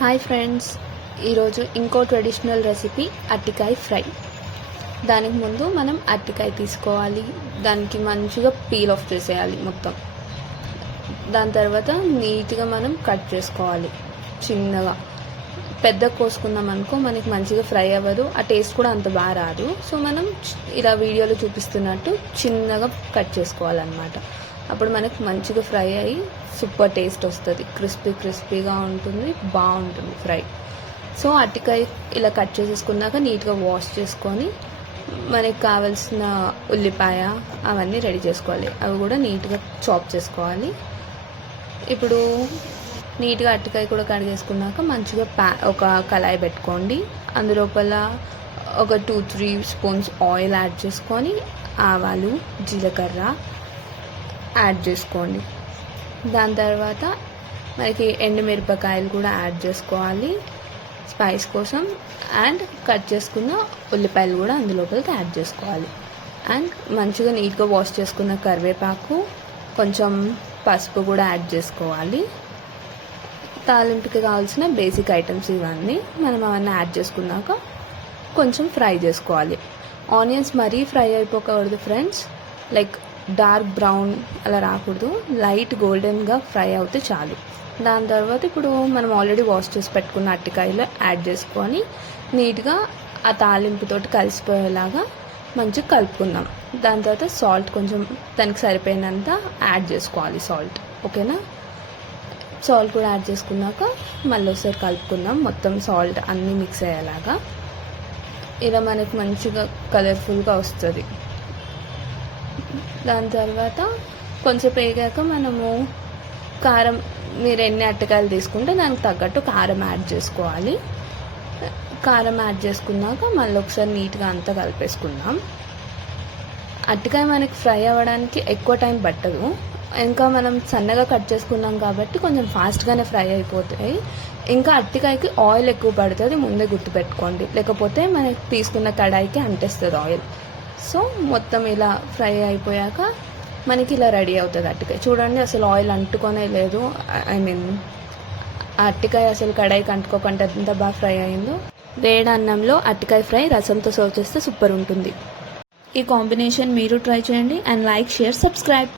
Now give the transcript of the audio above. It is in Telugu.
హాయ్ ఫ్రెండ్స్, ఈరోజు ఇంకో ట్రెడిషనల్ రెసిపీ అరటికాయ ఫ్రై. దానికి ముందు మనం అరటికాయ తీసుకోవాలి, దానికి మంచిగా పీల్ ఆఫ్ చేసేయాలి మొత్తం. దాని తర్వాత నీట్గా మనం కట్ చేసుకోవాలి చిన్నగా. పెద్ద కోసుకున్నాం అనుకో మనకి మంచిగా ఫ్రై అవ్వదు, ఆ టేస్ట్ కూడా అంత బాగా రాదు. సో మనం ఇలా వీడియోలో చూపిస్తున్నట్టు చిన్నగా కట్ చేసుకోవాలన్నమాట. అప్పుడు మనకి మంచిగా ఫ్రై అయ్యి సూపర్ టేస్ట్ వస్తుంది, క్రిస్పీగా ఉంటుంది, బాగుంటుంది ఫ్రై. సో అరటికాయ ఇలా కట్ చేసేసుకున్నాక నీట్గా వాష్ చేసుకొని మనకి కావాల్సిన ఉల్లిపాయ అవన్నీ రెడీ చేసుకోవాలి. అవి కూడా నీట్గా చాప్ చేసుకోవాలి. ఇప్పుడు నీట్గా అరటికాయ కూడా కడిగేసుకున్నాక మంచిగా ఒక కళాయి పెట్టుకోండి. అందులోపల ఒక 2-3 స్పూన్స్ ఆయిల్ యాడ్ చేసుకొని ఆవాలు, జీలకర్ర యాడ్ చేసుకోండి. దాని తర్వాత మనకి ఎండుమిరపకాయలు కూడా యాడ్ చేసుకోవాలి స్పైస్ కోసం. అండ్ కట్ చేసుకున్న ఉల్లిపాయలు కూడా అందులోపలికి యాడ్ చేసుకోవాలి. అండ్ మంచిగా నీట్గా వాష్ చేసుకున్న కరివేపాకు, కొంచెం పసుపు కూడా యాడ్ చేసుకోవాలి. తాలింపుకి కావాల్సిన బేసిక్ ఐటమ్స్ ఇవన్నీ మనం అవన్నీ యాడ్ చేసుకున్నాక కొంచెం ఫ్రై చేసుకోవాలి. ఆనియన్స్ మరీ ఫ్రై అయిపోకూడదు ఫ్రెండ్స్, లైక్ డార్క్ బ్రౌన్ అలా రాకూడదు, లైట్ గోల్డెన్గా ఫ్రై అవుతే చాలు. దాని తర్వాత ఇప్పుడు మనం ఆల్రెడీ వాష్ చేసి పెట్టుకున్న అరటికాయలు యాడ్ చేసుకొని నీట్గా ఆ తాలింపుతోటి కలిసిపోయేలాగా మంచిగా కలుపుకుందాం. దాని తర్వాత సాల్ట్ కొంచెం దానికి సరిపోయినంత యాడ్ చేసుకోవాలి, సాల్ట్. ఓకేనా? సాల్ట్ కూడా యాడ్ చేసుకున్నాక మళ్ళీ ఒకసారి కలుపుకుందాం, మొత్తం సాల్ట్ అన్నీ మిక్స్ అయ్యేలాగా. ఇలా మనకి మంచిగా కలర్ఫుల్గా వస్తుంది. దాని తర్వాత కొంచెం వేగాక మనము కారం, మీరు ఎన్ని అరటికాయలు తీసుకుంటే దానికి తగ్గట్టు కారం యాడ్ చేసుకోవాలి. కారం యాడ్ చేసుకున్నాక మళ్ళీ ఒకసారి నీట్గా అంతా కలిపేసుకుందాం. అరటికాయ మనకి ఫ్రై అవ్వడానికి ఎక్కువ టైం పట్టదు, ఇంకా మనం సన్నగా కట్ చేసుకున్నాం కాబట్టి కొంచెం ఫాస్ట్గానే ఫ్రై అయిపోతాయి. ఇంకా అరటికాయకి ఆయిల్ ఎక్కువ పడుతుంది, ముందే గుర్తుపెట్టుకోండి, లేకపోతే మనకి తీసుకున్న కడాయికి అంటేస్తుంది ఆయిల్. సో మొత్తం ఇలా ఫ్రై అయిపోయాక మనకి ఇలా రెడీ అవుతుంది అరటికాయ. చూడండి, అసలు ఆయిల్ అంటుకొనే లేదు. అరటికాయ అసలు కడాయికి అంటుకోకుండా ఎంత బాగా ఫ్రై అయిందో. వేడి అన్నంలో అరటికాయ ఫ్రై రసంతో సర్వ్ చేస్తే సూపర్ ఉంటుంది. ఈ కాంబినేషన్ మీరు ట్రై చేయండి. And like, share, subscribe.